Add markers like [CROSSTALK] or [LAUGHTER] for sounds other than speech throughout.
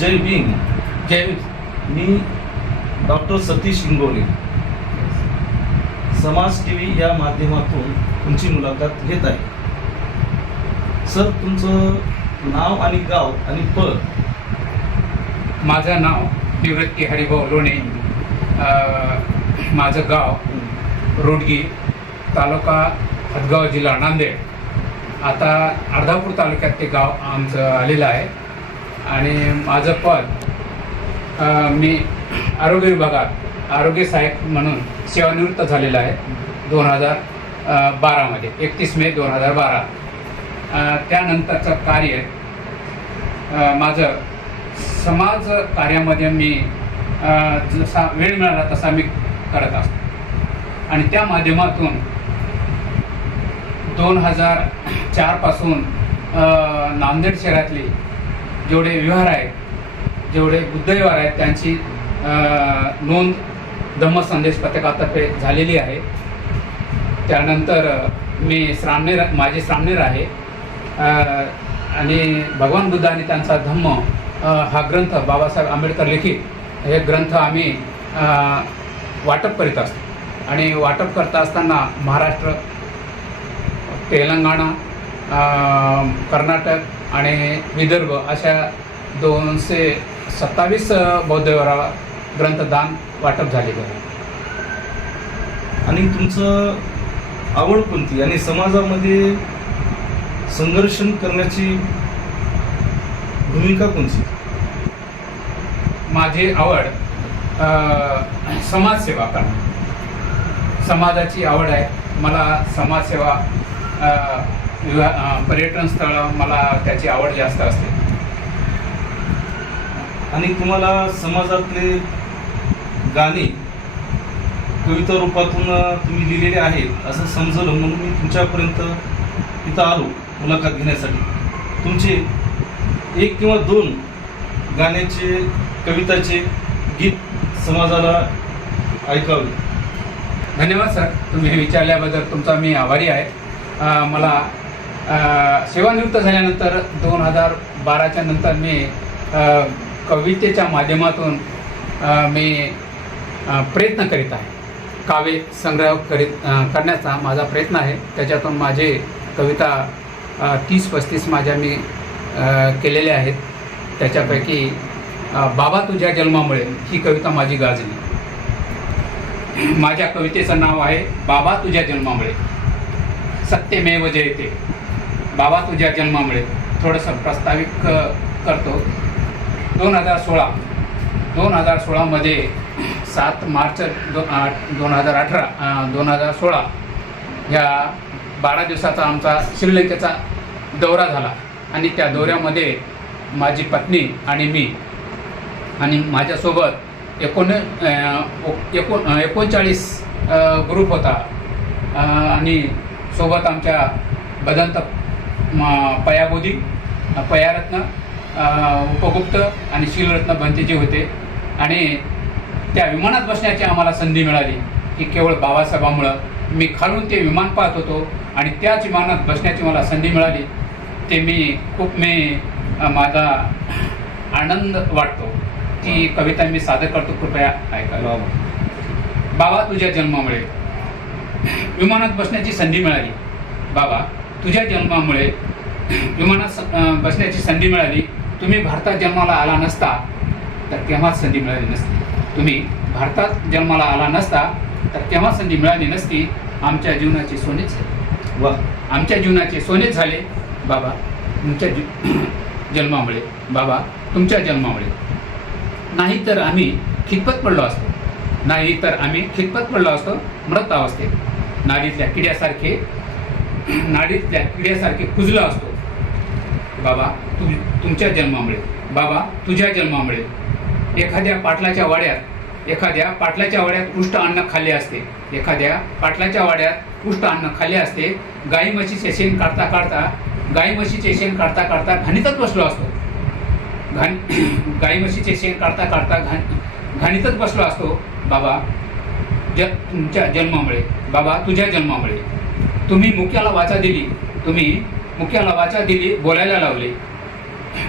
जय भीम जय मी डॉक्टर सतीश इंगोले समाज टी व्ही या माध्यमातून तुमची मुलाखत घेत आहे. सर तुमचं नाव आणि गाव आणि पद? माझं नाव निवृत्ती हरिभाऊ लोणे. माझं गाव रोडगी तालुका हदगाव जिल्हा नांदेड. आता अर्धापूर तालुक्यात ते गाव आमचं आलेलं आहे. आणि माझं पद मी आरोग्य विभागात आरोग्य सहाय्यक म्हणून सेवानिवृत्त झालेलं आहे. दोन हजार बारामध्ये एकतीस मे दोन हजार बारा त्यानंतरचं कार्य माझं समाज कार्यामध्ये मी जसा वेळ मिळाला तसा मी करत असतो. आणि त्या माध्यमातून दोन हजार चारपासून नांदेड शहरातली जेवढे विहार आहेत जेवढे बुद्धविहार आहेत त्यांची नोंद नोंद धम्मसंदेश पथकातर्फे झालेली आहे. त्यानंतर मी श्रामनेर माझे श्रामनेर आहे. आणि भगवान बुद्ध आणि त्यांचा धम्म हा ग्रंथ बाबासाहेब आंबेडकर लिखित. हे ग्रंथ आम्ही वाटप करीत असतो. आणि वाटप करता असताना महाराष्ट्र तेलंगणा कर्नाटक आणि विदर्भ अशा दोनशे सत्तावीस बौद्ध व्यवहार ग्रंथदान वाटप झालेलं आहे आणि तुमचं आवड कोणती? आणि समाजामध्ये संघर्षण करण्याची भूमिका कोणती? माझी आवड समाजसेवा करणं. समाजाची आवड आहे. मला समाजसेवा विवा- पर्यटन स्थळ मला त्याची आवड जास्त असते. आणि तुम्हाला समाजातले गाणे कविता रूपातून तुम्ही लिहिलेले आहेत असं समजलं म्हणून मी तुमच्यापर्यंत इथं आलो मुलाखत घेण्यासाठी. तुमचे एक किंवा दोन गाण्याचे कविताचे गीत समाजाला ऐकावे. धन्यवाद सर. तुम्ही हे विचारल्याबद्दल तुमचा मी आभारी आहे. मला सेवानिवृत्त झाल्यानंतर दोन हजार बाराच्या नंतर मी कवितेच्या माध्यमातून मी प्रयत्न करीत आहे. काव्य संग्रह करीत करण्याचा माझा प्रयत्न आहे. त्याच्यातून माझे कविता तीस पस्तीस माझ्या मी केलेल्या आहेत. त्याच्यापैकी बाबा तुझ्या जन्मामुळे ही कविता माझी गाजली. माझ्या कवितेचं नाव आहे बाबा तुझ्या जन्मामुळे. सत्यमेव जयते. बाबा तुझ्या जन्मामुळे थोडंसं प्रस्तावित करतो. दोन हजार सोळा दोन हजार सोळामध्ये सात मार्च दो आठ दोन हजार अठरा दोन हजार सोळा ह्या बारा दिवसाचा आमचा श्रीलंकेचा दौरा झाला. आणि त्या दौऱ्यामध्ये माझी पत्नी आणि मी आणि माझ्यासोबत एकोण एकोण एकोणचाळीस ग्रुप होता. आणि सोबत आमच्या बदंत पयाबोधी पयारत्न उपगुप्त आणि शीलरत्न भंतेजी होते. आणि त्या विमानात बसण्याची आम्हाला संधी मिळाली की केवळ बाबासाहेबांमुळं. मी खालून ते विमान पाहत होतो आणि त्याच विमानात बसण्याची मला संधी मिळाली. ते मी खूप मी माझा आनंद वाटतो. ती कविता मी सादर करतो. कृपया ऐकायला. बाबा तुझ्या जन्मामुळे विमानात बसण्याची संधी मिळाली. बाबा तुझ्या जन्मामुळे विमानात बसण्याची संधी मिळाली. तुम्ही भारतात जन्माला आला नसता तर केव्हाच संधी मिळाली नसती. तुम्ही भारतात जन्माला आला नसता तर केव्हा संधी मिळाली नसती. आमच्या जीवनाचे सोनेच झाले. वा. आमच्या जीवनाचे सोनेच झाले. बाबा तुमच्या जी- [CLEARS THROAT] जन्मामुळे. बाबा तुमच्या जन्मामुळे. नाही तर आम्ही खितपत पडलो असतो. नाही तर आम्ही खितपत पडलो असतो. मृत अवस्थेत. नाडीतल्या किड्यासारखे नाडीतल्या किड्यासारखे कुजला असतो. बाबा तु तुमच्या जन्मामुळे. बाबा तुझ्या जन्मामुळे. एखाद्या पाटलाच्या वाड्यात एखाद्या पाटलाच्या वाड्यात उष्ट अन्न खाल्ले असते. एखाद्या पाटलाच्या वाड्यात उष्ट अन्न खाल्ले असते. गाई म्हशीचे शेण काढता काढता गाई म्हशीचे शेण काढता काढता घाणीतच बसलो असतो. घाण [CLEARS THROAT] गाई म्हशीचे शेण काढता काढता घाण घाणीतच बसलो असतो. बाबा ज तुमच्या जन्मामुळे. बाबा तुझ्या जन्मामुळे. तुम्ही मुख्याला वाचा दिली. तुम्ही मुख्याला वाचा दिली बोलायला लावले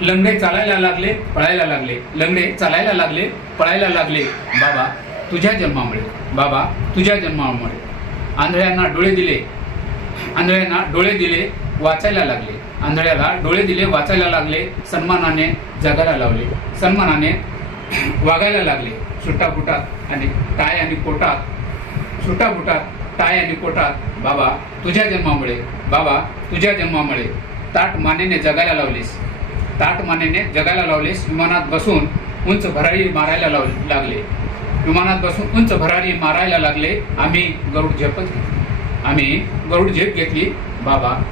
लंगडे चालायला लागले पळायला लागले. लंगडे चालायला लागले पळायला लागले. बाबा तुझ्या जन्मामुळे. बाबा तुझ्या जन्मामुळे. आंधळ्यांना डोळे दिले. आंधळ्यांना डोळे दिले वाचायला लागले. आंधळ्याला डोळे दिले वाचायला लागले. सन्मानाने जगायला लावले. सन्मानाने वागायला लागले. सुटाफुटात आणि टाय आणि पोटात सुटाफुटात टाय आणि पोटात बाबा तुझ्या जन्मामुळे बाबा तुझ्या जन्मामुळे ताट मानेने जगायला लावलीस. ताट मानेने जगायला लावलीस विमानात बसून उंच भरारी मारायला लाव लागले. विमानात बसून उंच भरारी मारायला लागले आम्ही गरुड झेपत घेतली. आम्ही गरुड झेप घेतली बाबा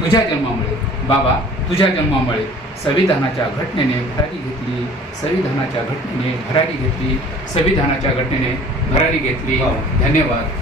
तुझ्या जन्मामुळे बाबा तुझ्या जन्मामुळे संविधानाच्या घटनेने भरारी घेतली संविधानाच्या घटनेने भरारी घेतली संविधानाच्या घटनेने भरारी घेतली. वा. धन्यवाद.